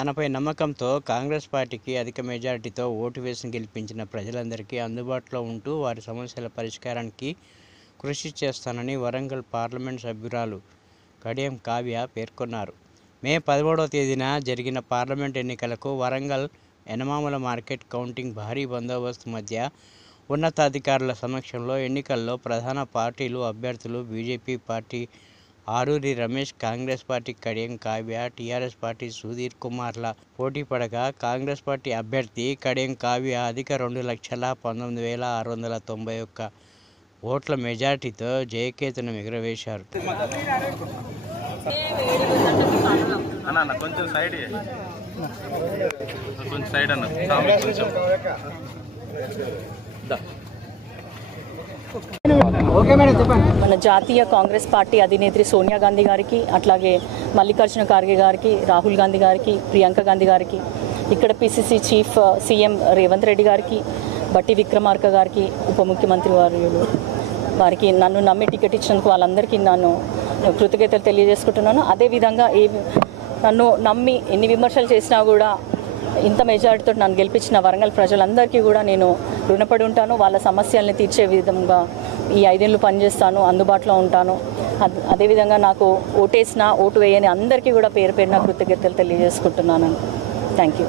తనపై నమ్మకంతో కాంగ్రెస్ పార్టీకి అధిక మెజారిటీతో ఓటు వేసి గెలిపించిన ప్రజలందరికీ అందుబాటులో ఉంటూ వారి సమస్యల పరిష్కారానికి కృషి చేస్తానని వరంగల్ పార్లమెంట్ సభ్యురాలు కడియం కావ్య పేర్కొన్నారు. మే 13వ తేదీన జరిగిన పార్లమెంట్ ఎన్నికలకు వరంగల్ ఎనమామల మార్కెట్ కౌంటింగ్ భారీ బందోబస్తు మధ్య ఉన్నతాధికారుల సమక్షంలో ఎన్నికల్లో ప్రధాన పార్టీలు అభ్యర్థులు BJP party Aruri Ramesh, Congress party Kadiyam Kavya, TRS party Sudhir కుమార్ల పోటీ పడగా కాంగ్రెస్ పార్టీ అభ్యర్థి కడియం కావ్య అధిక 2,19,691 ఓట్ల మెజార్టీతో జయకేతనం ఎగురవేశారు. మన జాతీయ కాంగ్రెస్ పార్టీ అధినేత్రి సోనియా గాంధీ గారికి, అట్లాగే మల్లికార్జున ఖార్గే గారికి, రాహుల్ గాంధీ గారికి, ప్రియాంక గాంధీ గారికి, ఇక్కడ PCC chief CM Revanth Reddy గారికి, బట్టి విక్రమార్క గారికి, ఉప ముఖ్యమంత్రి వారికి నన్ను నమ్మి టికెట్ ఇచ్చినందుకు వాళ్ళందరికీ నన్ను కృతజ్ఞతలు తెలియజేసుకుంటున్నాను. అదేవిధంగా నన్ను నమ్మి ఎన్ని విమర్శలు చేసినా కూడా ఇంత మెజారిటీతో నన్ను గెలిపించిన వరంగల్ ప్రజలందరికీ కూడా నేను రుణపడి ఉంటాను. వాళ్ళ సమస్యల్ని తీర్చే విధంగా ఈ 5 ఏళ్ళు పనిచేస్తాను, అందుబాటులో ఉంటాను. అదేవిధంగా నాకు ఓటేసిన ఓటు వేయని అందరికీ కూడా పేరు పేరున కృతజ్ఞతలు తెలియజేసుకుంటున్నాను. Thank you.